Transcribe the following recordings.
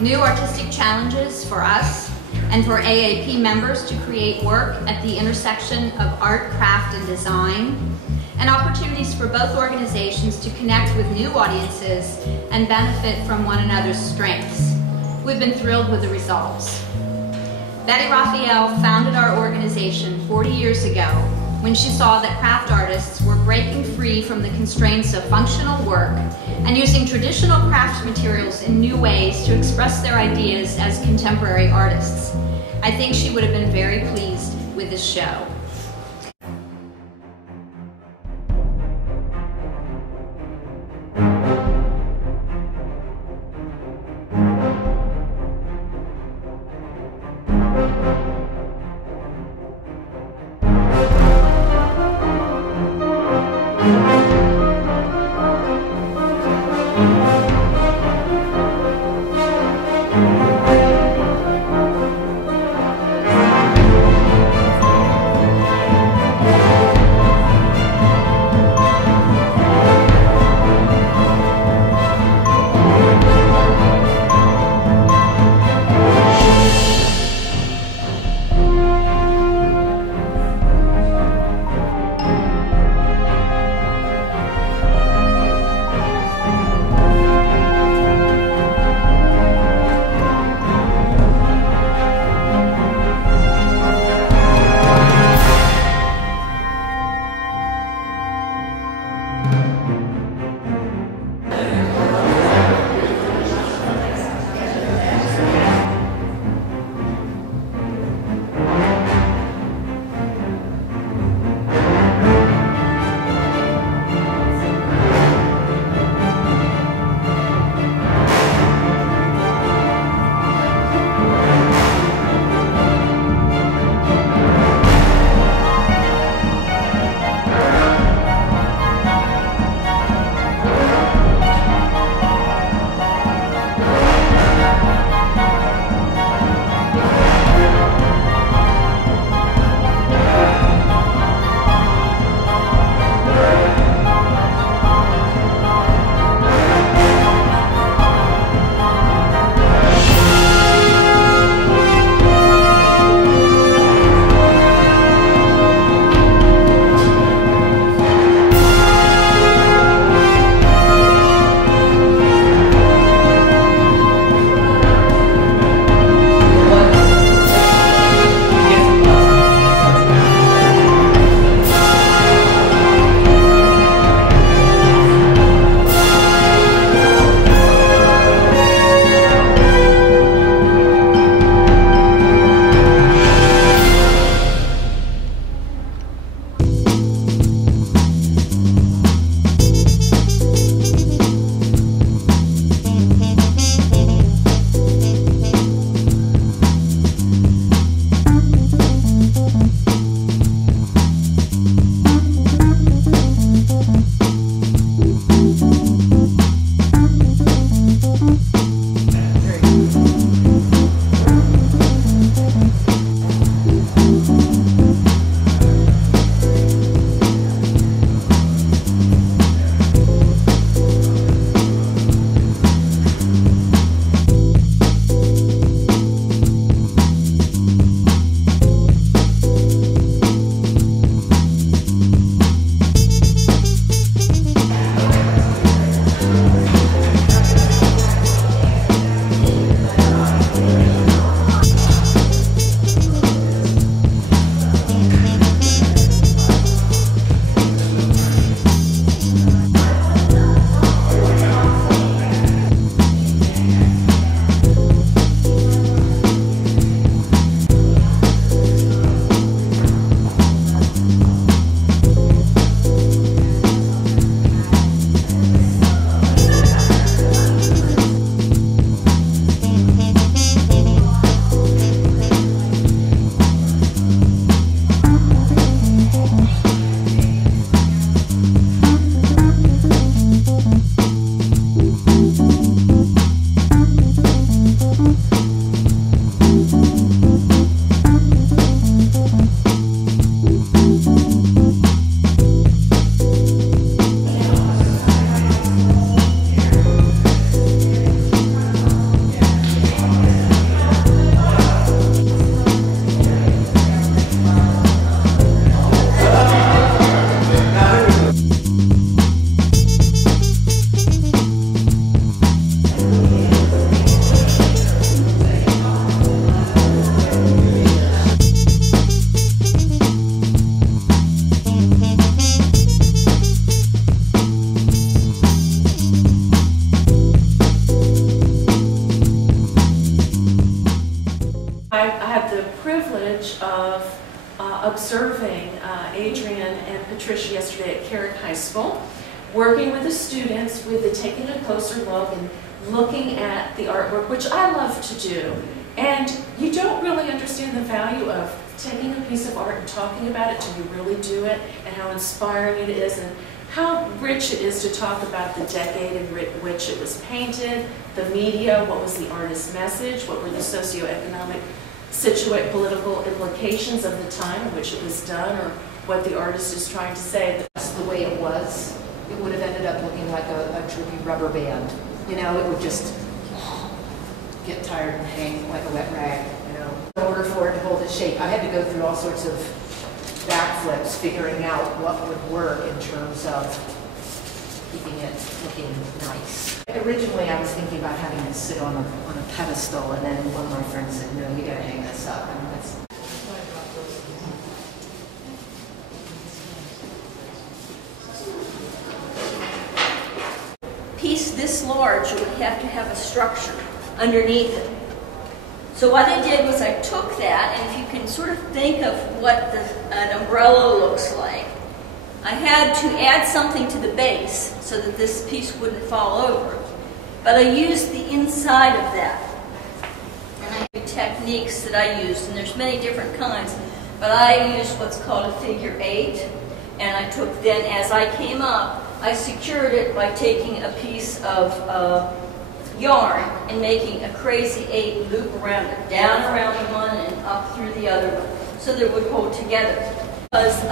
new artistic challenges for us and for AAP members to create work at the intersection of art, craft, and design, and opportunities for both organizations to connect with new audiences and benefit from one another's strengths. We've been thrilled with the results. Betty Raphael founded our organization 40 years ago when she saw that craft artists were breaking free from the constraints of functional work and using traditional craft materials in new ways to express their ideas as contemporary artists. I think she would have been very pleased with this show. I had the privilege of observing Adrian and Patricia yesterday at Carrick High School, working with the students with taking a closer look and looking at the artwork, which I love to do. And you don't really understand the value of taking a piece of art and talking about it till you really do it, and how inspiring it is, and how rich it is to talk about the decade in which it was painted, the media, what was the artist's message, what were the socioeconomic, political implications of the time in which it was done, or what the artist is trying to say. That's the way it was. It would have ended up looking like a droopy rubber band. You know, it would just get tired and hang like a wet rag, you know. In order for it to hold its shape, I had to go through all sorts of backflips figuring out what would work in terms of keeping it looking nice. Originally, I was thinking about having it sit on a pedestal, and then one of my friends said, no, you gotta hang this up. And that's piece this large would have to have a structure underneath it. So what I did was I took that, and if you can sort of think of what an umbrella looks like, I had to add something to the base so that this piece wouldn't fall over. But I used the inside of that. And I had techniques that I used, and there's many different kinds, but I used what's called a figure 8, and I took then, as I came up, I secured it by taking a piece of yarn and making a crazy 8 loop around it, down around one and up through the other one, so that it would hold together. Because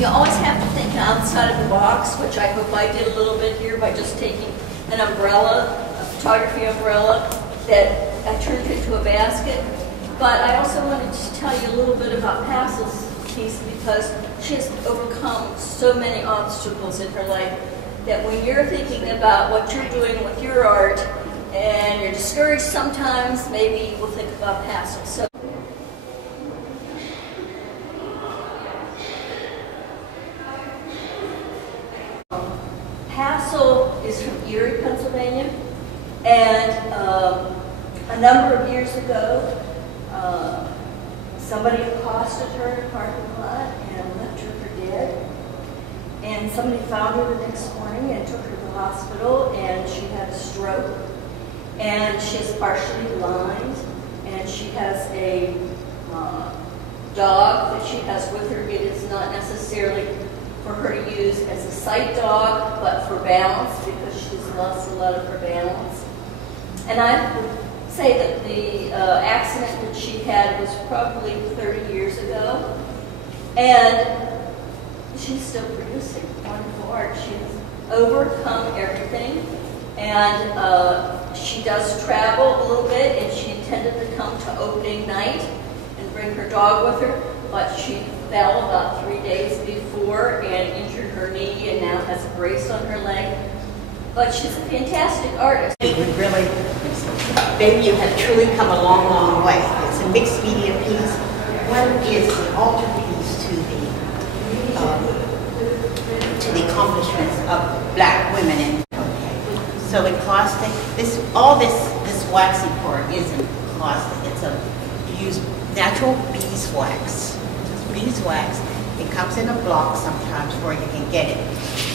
you always have to think outside of the box, which I hope I did a little bit here by just taking an umbrella, a photography umbrella, that I turned into a basket. But I also wanted to tell you a little bit about Passel's piece, because she has overcome so many obstacles in her life that when you're thinking about what you're doing with your art and you're discouraged sometimes, maybe you will think about Passel. So Passel is from Erie, Pennsylvania, and a number of years ago, somebody accosted her in a parking lot and left her for dead. And somebody found her the next morning and took her to the hospital, and she had a stroke. And she's partially blind, and she has a dog that she has with her. It is not necessarily for her to use as a sight dog, but for balance, because she's lost a lot of her balance. And I would say that the accident that she had was probably 30 years ago. And she's still producing wonderful art. She has overcome everything, and she does travel a little bit, and she intended to come to opening night and bring her dog with her, but she fell about 3 days before and injured her knee, and now has a brace on her leg. But she's a fantastic artist. Really, baby, you have truly come a long, long way. It's a mixed media piece. One is an altar piece to the accomplishments of Black women in. So in caustic, this waxy part isn't caustic. It's a use natural beeswax. Beeswax. It comes in a block sometimes where you can get it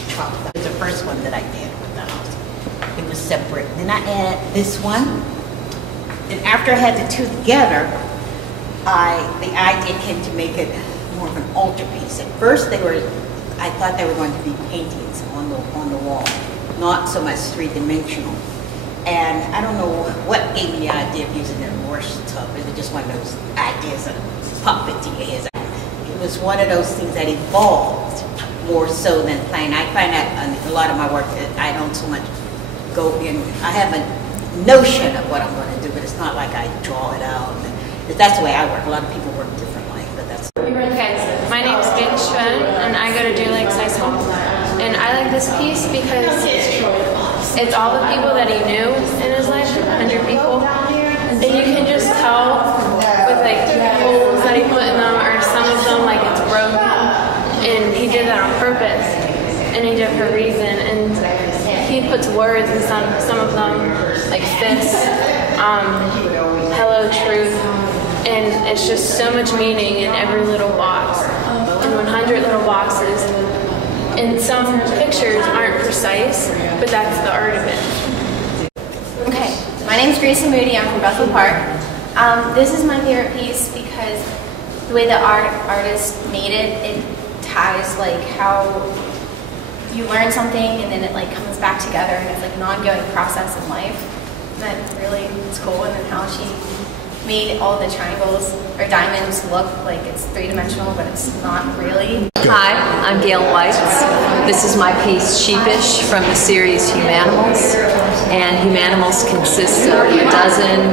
chopped up. It's the first one that I did with the house. It was separate. Then I added this one. And after I had the two together, the idea came to make it more of an altar piece. At first, I thought they were going to be paintings on the wall, not so much three-dimensional. And I don't know what gave me the idea of using a wash tub. It was just one of those ideas that pop into your head. It was one of those things that evolved more so than plain. I find that a lot of my work, I don't so much go in. I have a notion of what I'm going to do, but it's not like I draw it out. That's the way I work. A lot of people work differently, but that's. Okay, my name is Gaten Schwen, and I go to Deer Lakes High School. And I like this piece because it's all the people that he knew in his life, 100 people. And you can just tell with like holes that he put in them, or some of them like it's broken. And he did that on purpose, and he did it for a reason. And he puts words in some of them, like fists, hello truth, and it's just so much meaning in every little box, in 100 little boxes. And some pictures aren't precise, but that's the art of it. Okay, my name's Gracie Moody. I'm from Bethel Park. This is my favorite piece because the way the artist made it, it ties like how you learn something and then it like comes back together, and it's like an ongoing process in life. And that really is cool. And then how she made all the triangles or diamonds look like it's three-dimensional, but it's not really. Hi, I'm Gail White. This is my piece Sheepish from the series Humanimals. And Humanimals consists of a dozen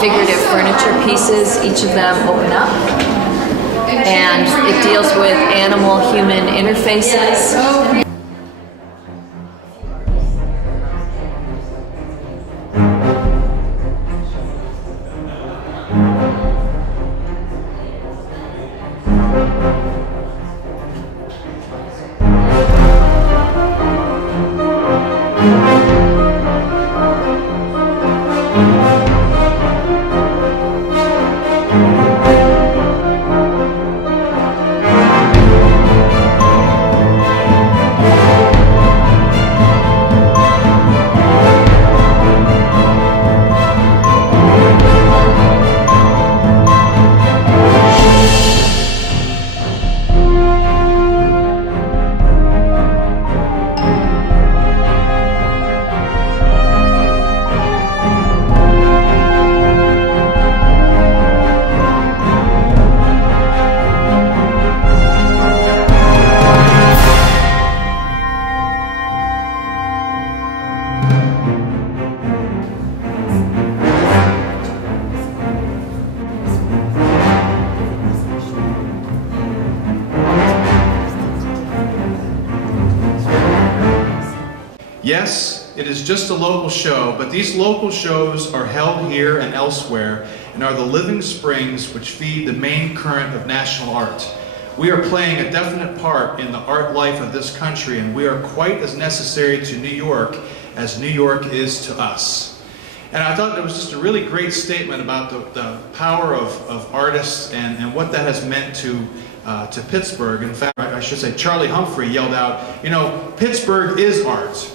figurative furniture pieces. Each of them open up. And it deals with animal-human interfaces. Yes, it is just a local show, but these local shows are held here and elsewhere and are the living springs which feed the main current of national art. We are playing a definite part in the art life of this country, and we are quite as necessary to New York as New York is to us. And I thought that was just a really great statement about the power of artists and what that has meant to Pittsburgh. In fact, I should say Charlie Humphrey yelled out, you know, Pittsburgh is art.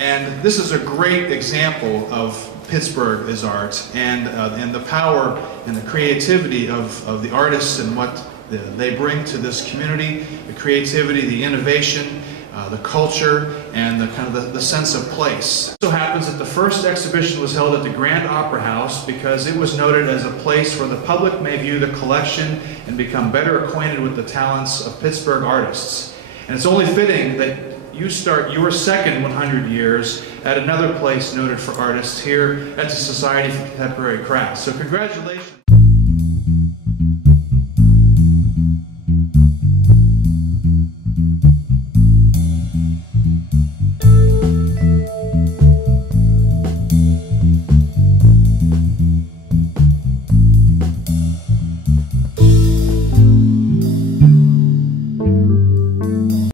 And this is a great example of Pittsburgh as art, and the power and the creativity of the artists and what they bring to this community, the creativity, the innovation, the culture, and the sense of place. It so happens that the first exhibition was held at the Grand Opera House because it was noted as a place where the public may view the collection and become better acquainted with the talents of Pittsburgh artists. And it's only fitting that you start your second 100 years at another place noted for artists here at the Society for Contemporary Crafts. So congratulations.